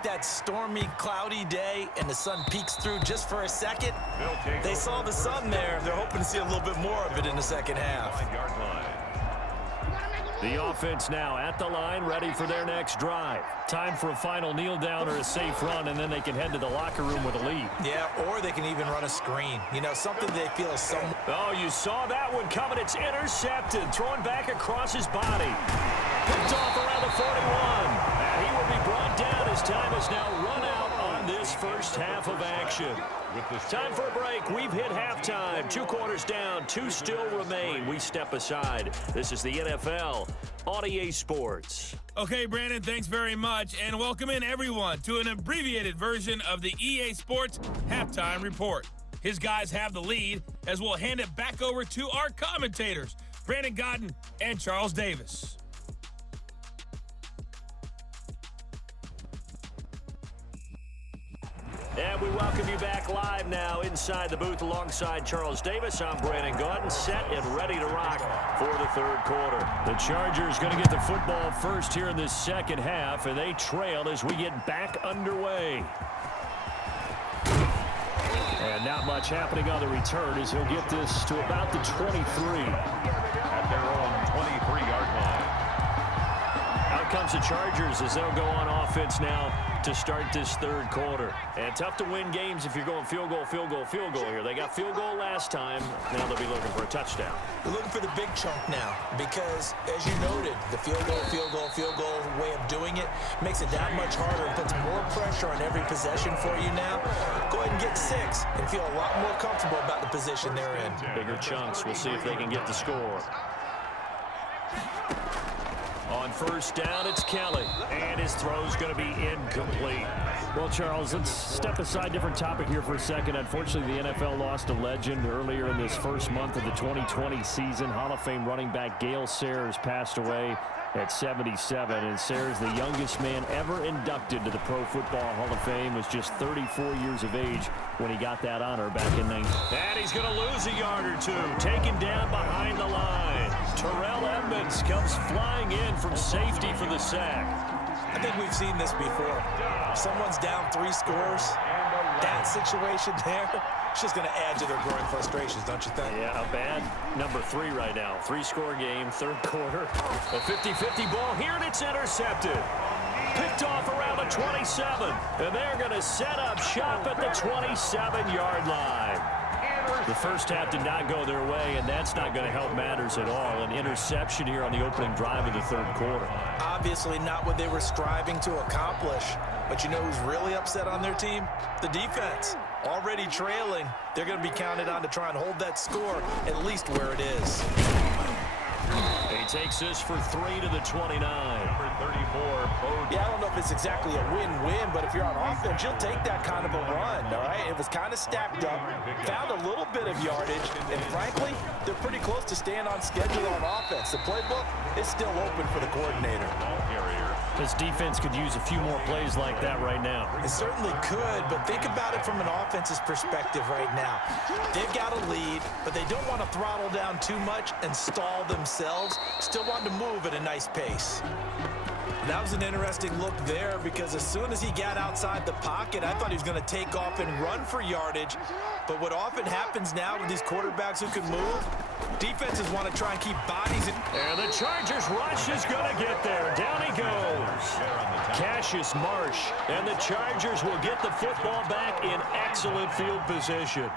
like that stormy, cloudy day and the sun peeks through just for a second? They saw the sun there. They're hoping to see a little bit more of it in the second half. The offense now at the line, ready for their next drive. Time for a final kneel down or a safe run, and then they can head to the locker room with a lead. Yeah, or they can even run a screen. You know, something they feel is some... Oh, you saw that one coming. It's intercepted. Throwing back across his body. Picked off around the 41. And he will be brought down as time is now run out on this first half of action. Time for a break. We've hit halftime. 2 quarters down. 2 still remain. We step aside. This is the NFL on EA Sports. Okay, Brandon, thanks very much. And welcome in, everyone, to an abbreviated version of the EA Sports Halftime Report. His guys have the lead as we'll hand it back over to our commentators, Brandon Godden and Charles Davis. And we welcome you back live now inside the booth alongside Charles Davis. I'm Brandon Godden, set and ready to rock for the third quarter. The Chargers going to get the football first here in this second half, and they trail as we get back underway. And not much happening on the return as he'll get this to about the 23. At their own 23-yard line. Out comes the Chargers as they'll go on offense now to start this third quarter. And tough to win games if you're going field goal here. They got field goal last time. Now they'll be looking for a touchdown. They're looking for the big chunk now because, as you noted, the field goal way of doing it makes it that much harder and puts more pressure on every possession for you now. Go ahead and get 6 and feel a lot more comfortable about the position they're in. Bigger chunks. We'll see if they can get the score. On first down, it's Kelly, and his throw's going to be incomplete. Well, Charles, let's step aside, different topic here for a second. Unfortunately, the NFL lost a legend earlier in this first month of the 2020 season. Hall of Fame running back Gale Sayers passed away at 77, and Sayers, the youngest man ever inducted to the Pro Football Hall of Fame, was just 34 years of age when he got that honor back in 19. And he's going to lose a yard or two, taken down behind the line. Terrell Edmonds comes flying in from safety for the sack. I think we've seen this before. Someone's down 3 scores. That situation there, it's just going to add to their growing frustrations, don't you think? Yeah, a bad number 3 right now. 3-score game, third quarter. A 50-50 ball here, and it's intercepted. Picked off around the 27. And they're going to set up shop at the 27-yard line. The first half did not go their way, and that's not going to help matters at all. An interception here on the opening drive of the third quarter. Obviously not what they were striving to accomplish. But you know who's really upset on their team? The defense. Already trailing. They're going to be counted on to try and hold that score at least where it is. He takes this for 3 to the 29. Number 34. Yeah, I don't know if it's exactly a win-win, but if you're on offense, you'll take that kind of a run, all right? It was kind of stacked up, found a little bit of yardage, and frankly, they're pretty close to staying on schedule on offense. The playbook is still open for the coordinator. This defense could use a few more plays like that right now. It certainly could, but think about it from an offense's perspective right now. They've got a lead, but they don't want to throttle down too much and stall themselves. Still want to move at a nice pace. That was an interesting look there because as soon as he got outside the pocket, I thought he was going to take off and run for yardage. But what often happens now with these quarterbacks who can move, defenses want to try and keep bodies in. And the Chargers rush is going to get there. Down he goes. Cassius Marsh. And the Chargers will get the football back in excellent field position.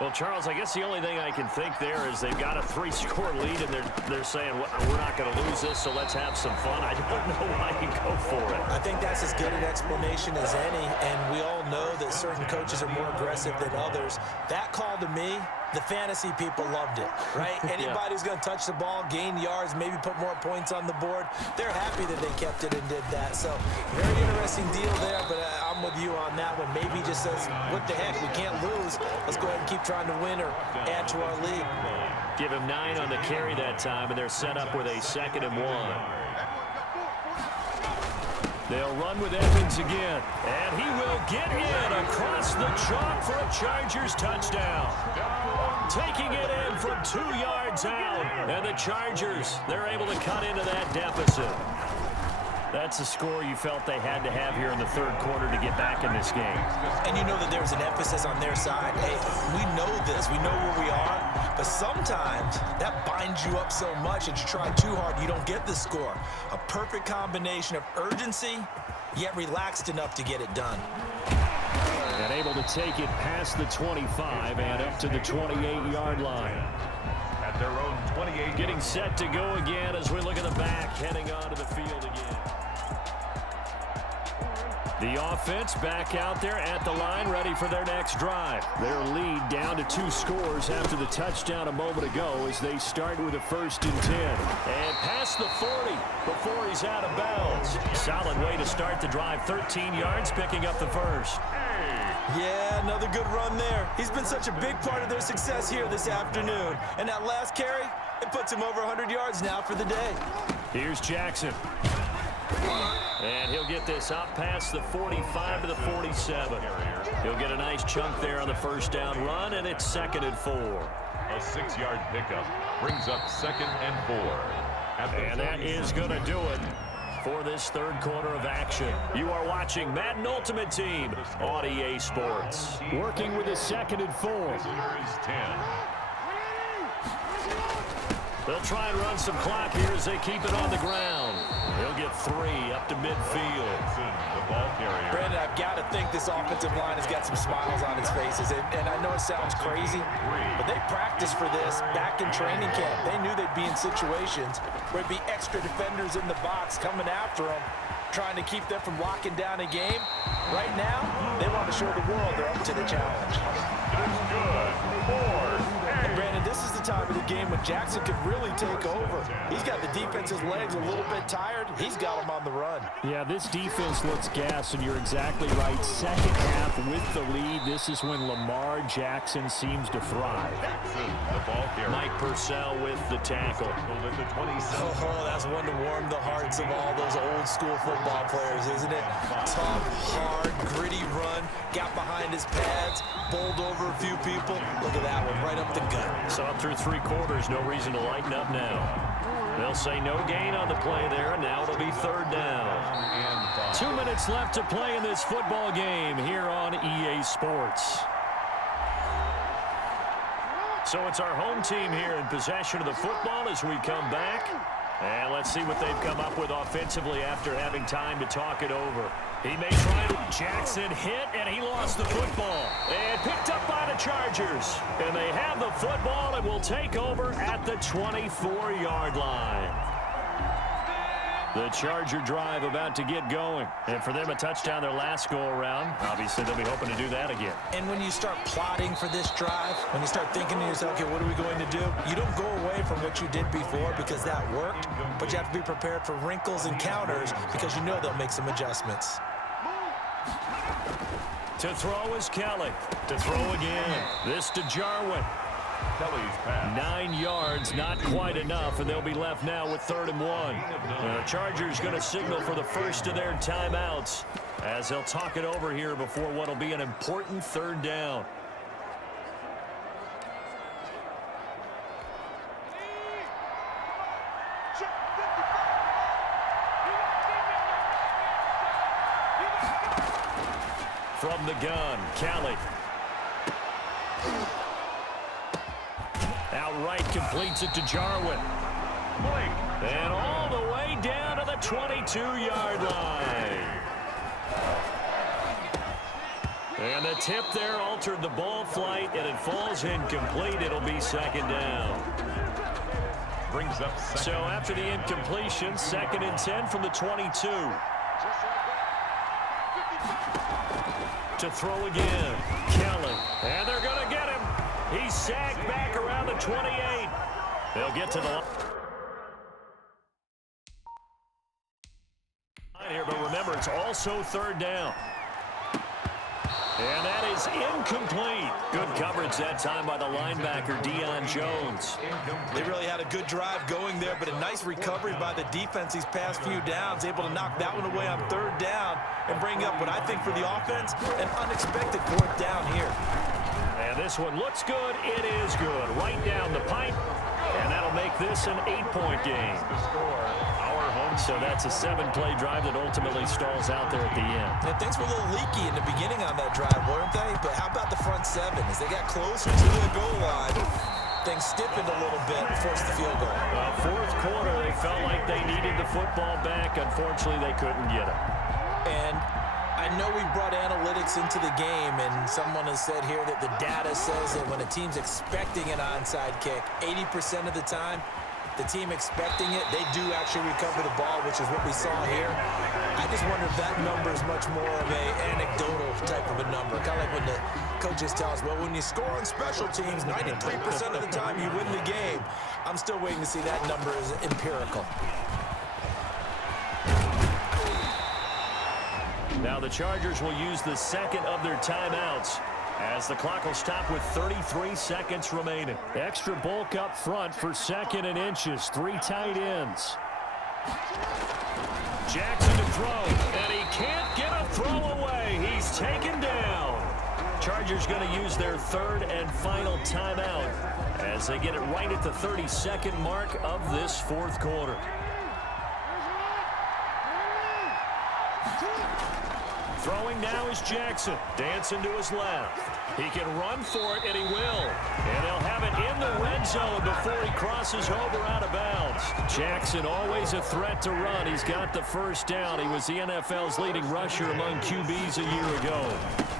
Well, Charles, I guess the only thing I can think there is they've got a 3-score lead, and they're saying, well, we're not going to lose this, so let's have some fun. I don't know why you go for it. I think that's as good an explanation as any, and we all know that certain coaches are more aggressive than others. That call to me, the fantasy people loved it, right? Anybody who's going to touch the ball, gain yards, maybe put more points on the board, they're happy that they kept it and did that. So, very interesting deal there, but I'm with you on that one. Maybe he just says, what the heck, we can't lose. Let's go ahead and keep trying to win or add to our lead. Give him 9 on the carry that time, and they're set up with a 2nd and 1. They'll run with Evans again, and he will get in across the chalk for a Chargers touchdown. Taking it in from 2 yards out, and the Chargers, they're able to cut into that deficit. That's the score you felt they had to have here in the third quarter to get back in this game. And you know that there's an emphasis on their side. Hey, we know this. We know where we are. But sometimes that binds you up so much that you try too hard, you don't get the score. A perfect combination of urgency, yet relaxed enough to get it done. And able to take it past the 25 and up to the 28-yard line. At their own 28. Getting set to go again as we look at the back, heading onto the field again. The offense back out there at the line, ready for their next drive. Their lead down to 2 scores after the touchdown a moment ago as they start with a 1st and 10. And past the 40 before he's out of bounds. Solid way to start the drive. 13 yards, picking up the first. Yeah, another good run there. He's been such a big part of their success here this afternoon. And that last carry, it puts him over 100 yards now for the day. Here's Jackson. And he'll get this out past the 45 to the 47. He'll get a nice chunk there on the first down run, and it's 2nd and 4. A 6-yard pickup brings up 2nd and 4. And that is going to do it for this third quarter of action. You are watching Madden Ultimate Team on EA Sports. Working with a 2nd and 4. Here is 10. They'll try and run some clock here as they keep it on the ground. He'll get 3 up to midfield. The ball carrier. Brandon, I've got to think this offensive line has got some smiles on its faces. And I know it sounds crazy, but they practiced for this back in training camp. They knew they'd be in situations where it'd be extra defenders in the box coming after them, trying to keep them from locking down a game. Right now, they want to show the world they're up to the challenge. It's good. 4. And Brandon, this is the time of the game when Jackson could really take over. He's got the defense's legs a little bit tired. He's got them on the run. Yeah, this defense looks gassed, and you're exactly right. Second half with the lead, this is when Lamar Jackson seems to thrive. The ball carrier. Mike Purcell with the tackle. At the 27. Oh, that's one to warm the hearts of all those old school football players, isn't it? Tough, hard, gritty run, got behind his pads, bowled over a few people. Look at that one, right up the gut. Saw through 3 quarters, no reason to lighten up now. They'll say no gain on the play there, and now it'll be 3rd down. 2 minutes left to play in this football game here on EA Sports. So it's our home team here in possession of the football as we come back. And let's see what they've come up with offensively after having time to talk it over. He may try to. Jackson hit, and he lost the football. And picked up by the Chargers. And they have the football and will take over at the 24-yard line. The Charger drive about to get going. And for them, a touchdown their last go-around. Obviously, they'll be hoping to do that again. And when you start plotting for this drive, when you start thinking to yourself, okay, what are we going to do? You don't go away from what you did before because that worked, but you have to be prepared for wrinkles and counters because you know they'll make some adjustments. To throw is Kelly. To throw again. This to Jarwin. Kelly's pass. 9 yards, not quite enough, and they'll be left now with 3rd and 1. The Chargers going to signal for the first of their timeouts as they'll talk it over here before what will be an important 3rd down. From the gun, Kelly. Outright completes it to Jarwin. And all the way down to the 22-yard line. And the tip there altered the ball flight, and it falls incomplete. It'll be 2nd down. Brings up 2nd. So after the incompletion, 2nd and 10 from the 22. To throw again, Kelly. And they're going to get him. He's sagged back around the 28. They'll get to the line here, but remember, it's also 3rd down. And that is incomplete. Good coverage that time by the linebacker, Deion Jones. They really had a good drive going there, but a nice recovery by the defense these past few downs, able to knock that one away on 3rd down and bring up what I think for the offense, an unexpected 4th down here. And this one looks good. It is good. Right down the pipe. And that'll make this an 8-point game. The score, our home So that's a 7-play drive that ultimately stalls out there at the end. And things were a little leaky in the beginning on that drive, weren't they? But how about the front seven? As they got closer to the goal line, things stiffened a little bit and forced the field goal. Well, fourth quarter, they felt like they needed the football back. Unfortunately, they couldn't get it. And I know we brought analytics into the game, and someone has said here that the data says that when a team's expecting an onside kick, 80% of the time, the team expecting it, they do actually recover the ball, which is what we saw here. I just wonder if that number is much more of a anecdotal type of a number. Kind of like when the coaches tell us, well, when you score on special teams, 93% of the time you win the game. I'm still waiting to see that number is empirical. Now the Chargers will use the second of their timeouts as the clock will stop with 33 seconds remaining. Extra bulk up front for 2nd and inches. 3 tight ends. Jackson to throw, and he can't get a throw away. He's taken down. Chargers going to use their 3rd and final timeout as they get it right at the 32nd mark of this 4th quarter. Throwing now is Jackson. Dancing to his left. He can run for it, and he will. And he'll have it in the red zone before he crosses over out of bounds. Jackson always a threat to run. He's got the first down. He was the NFL's leading rusher among QBs a year ago.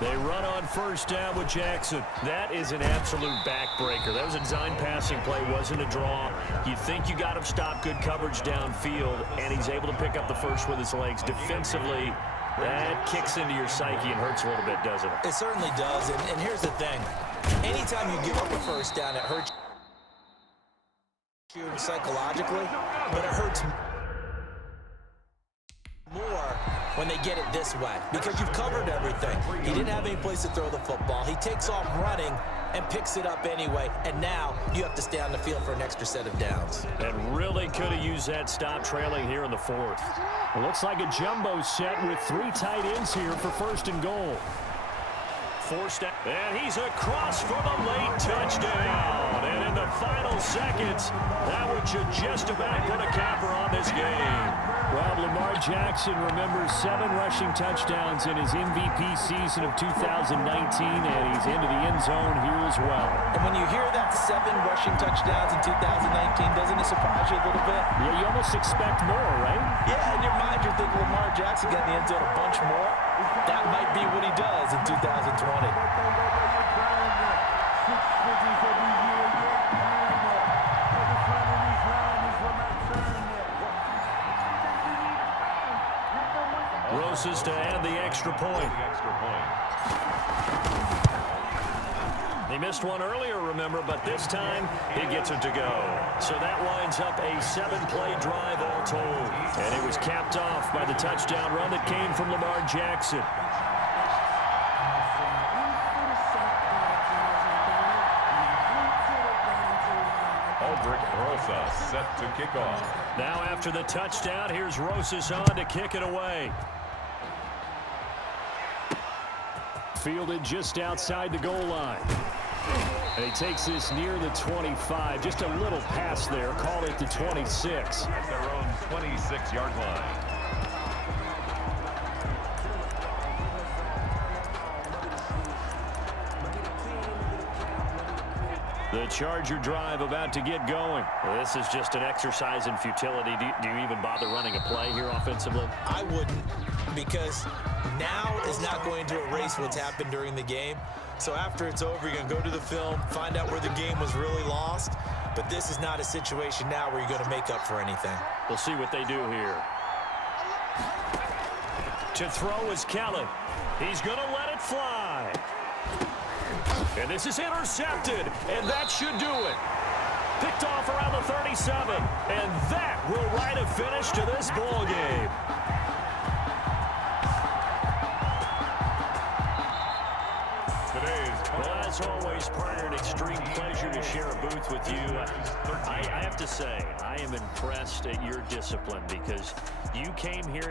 They run on first down with Jackson. That is an absolute backbreaker. That was a design passing play, wasn't a draw. You think you got him stopped, good coverage downfield, and he's able to pick up the first with his legs. Defensively, that kicks into your psyche and hurts a little bit, doesn't it? It certainly does, and here's the thing. Anytime you give up a first down, it hurts you psychologically, but it hurts more when they get it this way because you've covered everything. He didn't have any place to throw the football. He takes off running and picks it up anyway, and now you have to stay on the field for an extra set of downs. And really could have used that stop trailing here in the 4th. It looks like a jumbo set with 3 tight ends here for 1st and goal. Forced out, and he's across for the late touchdown. And in the final seconds, that would just about put a capper on this game. Well, Lamar Jackson remembers 7 rushing touchdowns in his MVP season of 2019, and he's into the end zone here as well. And when you hear that 7 rushing touchdowns in 2019, doesn't it surprise you a little bit? Yeah, you almost expect more, right? Yeah, in your mind, you're thinking Lamar Jackson got in the end zone a bunch more. That might be what he does in 2020. Roses to add the extra point. He missed one earlier, remember, but this time he gets it to go. So that winds up a 7-play drive all told. And it was capped off by the touchdown run that came from Lamar Jackson. Rosas set to kick off. Now after the touchdown, here's Rosas on to kick it away. Fielded just outside the goal line. And he takes this near the 25. Just a little pass there. Call it the 26. At their own 26-yard line. The Charger drive about to get going. Well, this is just an exercise in futility. Do you even bother running a play here offensively? I wouldn't, because now is not going to erase what's happened during the game. So after it's over, you're going to go to the film, find out where the game was really lost. But this is not a situation now where you're going to make up for anything. We'll see what they do here. To throw is Kelly. He's going to let it fly. And this is intercepted, and that should do it. Picked off around the 37, and that will write a finish to this ball game. Well, as always, partner, an extreme pleasure to share a booth with you. I have to say, I am impressed at your discipline because you came here